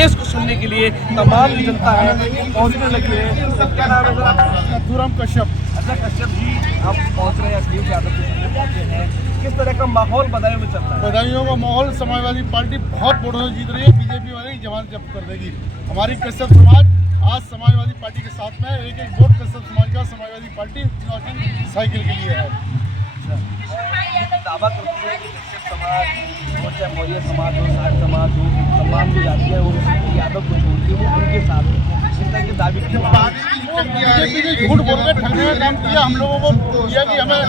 Case को सुनने के लिए तमाम जनता है पहुंचने लगी है। क्या नाम है सर? पूरम कश्यप। अच्छा कश्यप जी, आप पहुंच रहे हैं अखिलेश यादव के सुनने पहुंचे हैं, किस तरह का माहौल बदायूं में चल रहा है? बदायूं का माहौल, समाजवादी पार्टी बहुत वोटों से जीत रही है। बीजेपी वाले की जमानत जब्त कर देगी। हमारी कश्यप समाज आज समाजवादी पार्टी के साथ में है। एक एक वोट कश्यप समाज का समाजवादी पार्टी साइकिल के लिए है। दावा करती है कि कश्यप समाज और चाहे मौर्य समाज हो, साठ समाज हो, तमाम जो जाति है वो यादव को छोड़ती है, वो उनके साथ इस तरह के दावे बीजेपी ने झूठ बोल के ठगने का काम किया। हम लोगों को दिया कि हमें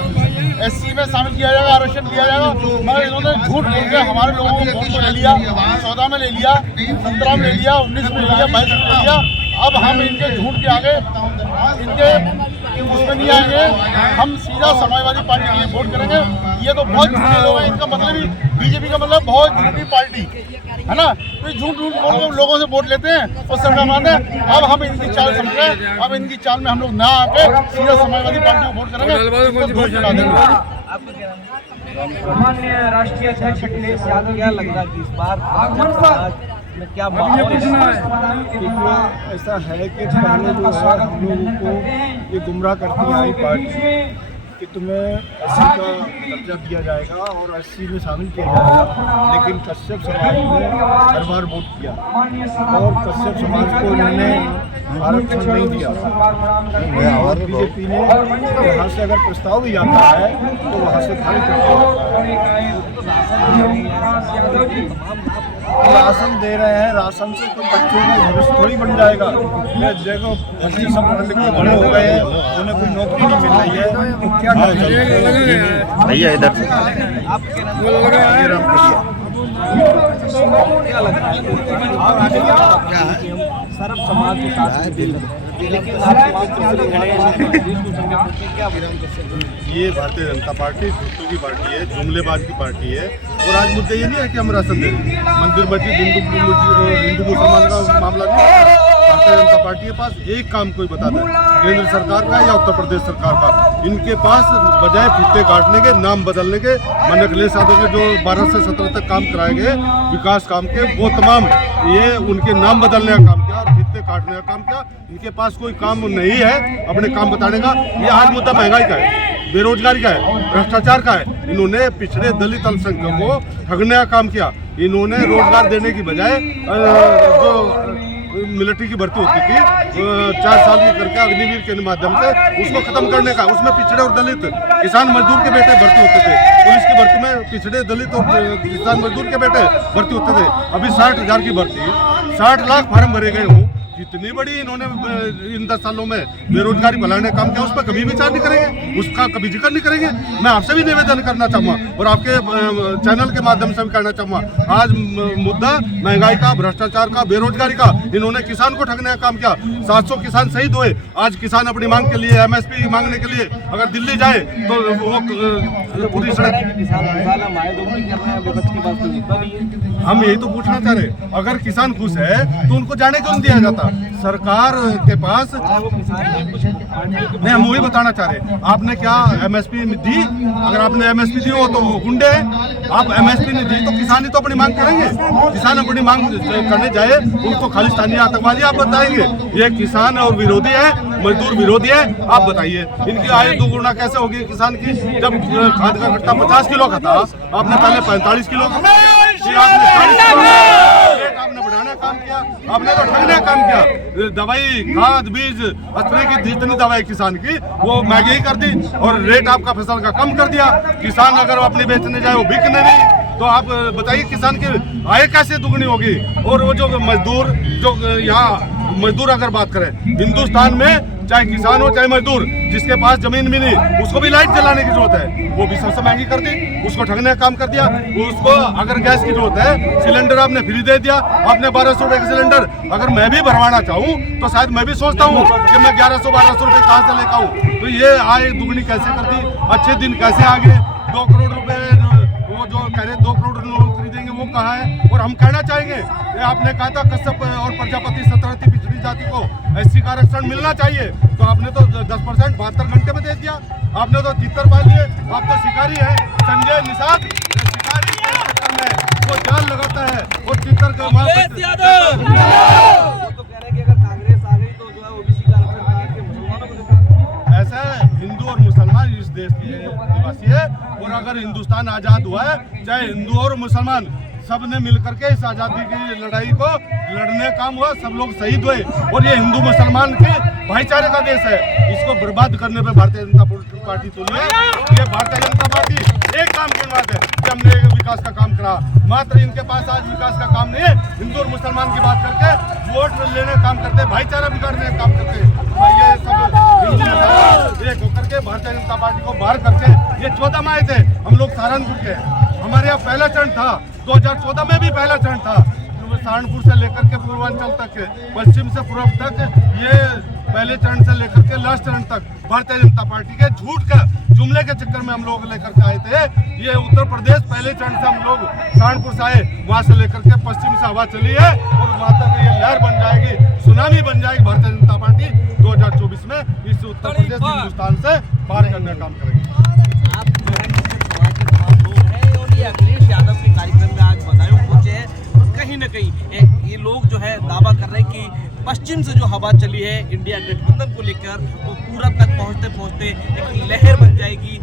SC में शामिल किया जाएगा, आरक्षण दिया जाएगा, मगर इन्होंने झूठ बोल के हमारे लोगों को वोट तो ले लिया। 14 में ले लिया, 17 में ले लिया, 19 में ले लिया, 22 में ले लिया। अब हम इनके झूठ के आगे इनके उसमें नहीं आएंगे। हम सीधा समाजवादी पार्टी के लिए वोट करेंगे। ये तो बहुत झूठे लोग हैं। इनका मतलब ही बीजेपी का मतलब बहुत झूठी पार्टी है ना। तो झूठ बोल लोगों से वोट लेते हैं और सरकार मानते हैं। अब हम इनकी चाल समझ रहे हैं। अब इनकी चाल में हम लोग ना आके सीधा समाजवादी पार्टी को वोट करेंगे। माननीय राष्ट्रीय अध्यक्ष अखिलेश यादव, क्या लग रहा है कि इस बार में क्या माहौल है? ऐसा है कि पहले जो है हम लोगों को ये गुमराह करती आई पार्टी कि तुम्हें SC का दर्जा दिया जाएगा और SC में शामिल किया जाएगा, लेकिन कश्यप समाज ने हर बार वोट किया और कश्यप समाज को उन्होंने आरक्षण नहीं दिया। और बीजेपी ने यहाँ से अगर प्रस्ताव भी आता है तो वहाँ से खारिज कर राशन दे रहे हैं। राशन से तो बच्चों का भविष्य थोड़ी बन जाएगा। देखो बच्चे सब पढ़ लिख के बड़े हो गए हैं, उन्हें कोई नौकरी नहीं मिल रही है, तो क्या भैया इधर से क्या लग रहा है? सर्व समाज के साथ लेकिन ये भारतीय जनता पार्टी झूठों की पार्टी है, जुमलेबाज की पार्टी है। और आज मुद्दे ये नहीं है कि हम राशन दें, मंदिर मस्जिद हिंदू मुसलमान का मामला नहीं है। भारतीय जनता पार्टी के पास एक काम कोई बता दे, केंद्र सरकार का या उत्तर प्रदेश सरकार का, इनके पास बजाय फीते काटने के, नाम बदलने के, माननीय अखिलेश यादव के जो 12 से 17 तक काम कराए गए विकास काम के, वो तमाम ये उनके नाम बदलने का काम किया और फीते काटने का काम किया। इनके पास कोई काम नहीं है अपने काम बताने का। ये आज मुद्दा महंगाई का है, बेरोजगारी का है, भ्रष्टाचार का है। इन्होंने पिछड़े दलित अल्पसंख्यकों को ठगने का काम किया। इन्होंने रोजगार देने की बजाय जो मिलिट्री की भर्ती होती थी 4 साल की करके अग्निवीर के माध्यम से उसको खत्म करने का, उसमें पिछड़े और दलित किसान मजदूर के बेटे भर्ती होते थे। पुलिस की भर्ती में पिछड़े दलित और किसान मजदूर के बेटे भर्ती होते थे। अभी 60,000 की भर्ती, 60 लाख फार्म भरे गए हों। कितनी बड़ी इन्होंने इन 10 सालों में बेरोजगारी भगाने का काम किया, उस पर कभी विचार नहीं करेंगे, उसका कभी जिक्र नहीं करेंगे। मैं आपसे भी निवेदन करना चाहूँगा और आपके चैनल के माध्यम से भी कहना चाहूँगा, आज मुद्दा महंगाई का, भ्रष्टाचार का, बेरोजगारी का, इन्होंने किसान को ठगने का काम किया। 700 किसान शहीद हुए। आज किसान अपनी मांग के लिए, MSP मांगने के लिए अगर दिल्ली जाए तो वो पूरी सड़क। हम यही तो पूछना चाह रहे, अगर किसान खुश है तो उनको जाने क्यों दिया जाता सरकार के पास? नहीं, हम वही बताना चाह रहे, आपने क्या MSP दी? अगर आपने MSP दी हो तो वो गुंडे हैं। आप MSP नहीं दी तो किसान ही तो अपनी मांग करेंगे। किसान अपनी मांग करने जाए उनको खालिस्तानी आतंकवादी आप बताएंगे। ये किसान और विरोधी है, मजदूर विरोधी है। आप बताइए इनकी आय दोगुना कैसे होगी किसान की? जब खाद का कट्टा 50 किलो का था, आपने पहले 45 किलो का, फिर आपने 40 किलो आपने बढ़ाने का काम किया। आपने तो ठगने का काम किया। दवाई, खाद, बीज, स्प्रे की जितनी दवाई किसान की वो महंगी कर दी और रेट आपका फसल का कम कर दिया। किसान अगर वो अपनी बेचने जाए वो बिकने नहीं, तो आप बताइए किसान की आय कैसे दुगनी होगी? और वो जो मजदूर, जो यहाँ मजदूर अगर बात करें हिंदुस्तान में, चाहे किसान हो चाहे मजदूर, जिसके पास जमीन भी नहीं उसको भी लाइट जलाने की जरूरत है, वो भी सबसे महंगी कर दी, उसको ठगने का काम कर दिया। उसको अगर गैस की जरूरत है, सिलेंडर आपने फ्री दे दिया। आपने 1200 रुपए का सिलेंडर अगर मैं भी भरवाना चाहूँ तो शायद मैं भी सोचता हूँ कि मैं 1100-1200 रुपए कहाँ से लेकर आऊँ। तो ये आय दुगनी कैसे कर दी? अच्छे दिन कैसे आ गए? 2 करोड़ रुपए वो जो कह रहे 2 करोड़ लोग खरीदेंगे वो कहाँ है? और हम कहना चाहेंगे, आपने कहा था कश्यप और प्रजापति सतरती पिछड़ी जाति को SC का आरक्षण मिलना चाहिए, तो आपने तो 10% 72 घंटे में दे दिया। आपने तो 73 पाल लिए। आप तो शिकारी है। संजय निषाद शिकारी वो जाल लगाता है, वो चित्तर का हिंदुस्तान आज़ाद हुआ है, चाहे हिंदू और मुसलमान सब ने मिलकर के इस आज़ादी की लड़ाई को लड़ने काम हुआ, सब लोग शहीद हुए। और ये हिंदू मुसलमान के भाईचारे का देश है, इसको बर्बाद करने पे भारतीय जनता पार्टी तुली है। ये भारतीय जनता पार्टी एक काम की बात है कि हमने विकास का काम करा, मात्र इनके पास आज विकास का काम नहीं है। हिंदू और मुसलमान की बात करके वोट लेने का काम करते, भाईचारा बिगाड़ने का काम करते। ये सब हिंदू मुसलमान एक होकर के भारतीय जनता पार्टी को बाहर करके, ये 14 में आए थे हम लोग सहारनपुर के, हमारे यहाँ पहला चरण था, 2014 में भी पहला चरण था। सहारनपुर से लेकर के पूर्वांचल तक, पश्चिम से पूर्व तक, ये पहले चरण से लेकर के लास्ट चरण तक भारतीय जनता पार्टी के झूठ का जुमले के चक्कर में हम लोग लेकर के आए थे। ये उत्तर प्रदेश पहले चरण से हम लोग सहारनपुर से आए, वहां से लेकर के पश्चिम से हवा चली है और वहां तक ये लहर बन जाएगी, सुनामी बन जाएगी। भारतीय जनता पार्टी 2024 में इस उत्तर प्रदेश हिंदुस्तान से बाहर करने का काम करेगी। आप जो है समाज के तमाम लोग हैं और ये अखिलेश यादव के कार्यक्रम में आज बदायूं पहुंचे हैं और कहीं न कहीं ये लोग जो है दावा कर रहे हैं कि पश्चिम से जो हवा चली है इंडिया गठबंधन को लेकर, वो पूरब तक पहुंचते पहुंचते एक लहर बन जाएगी,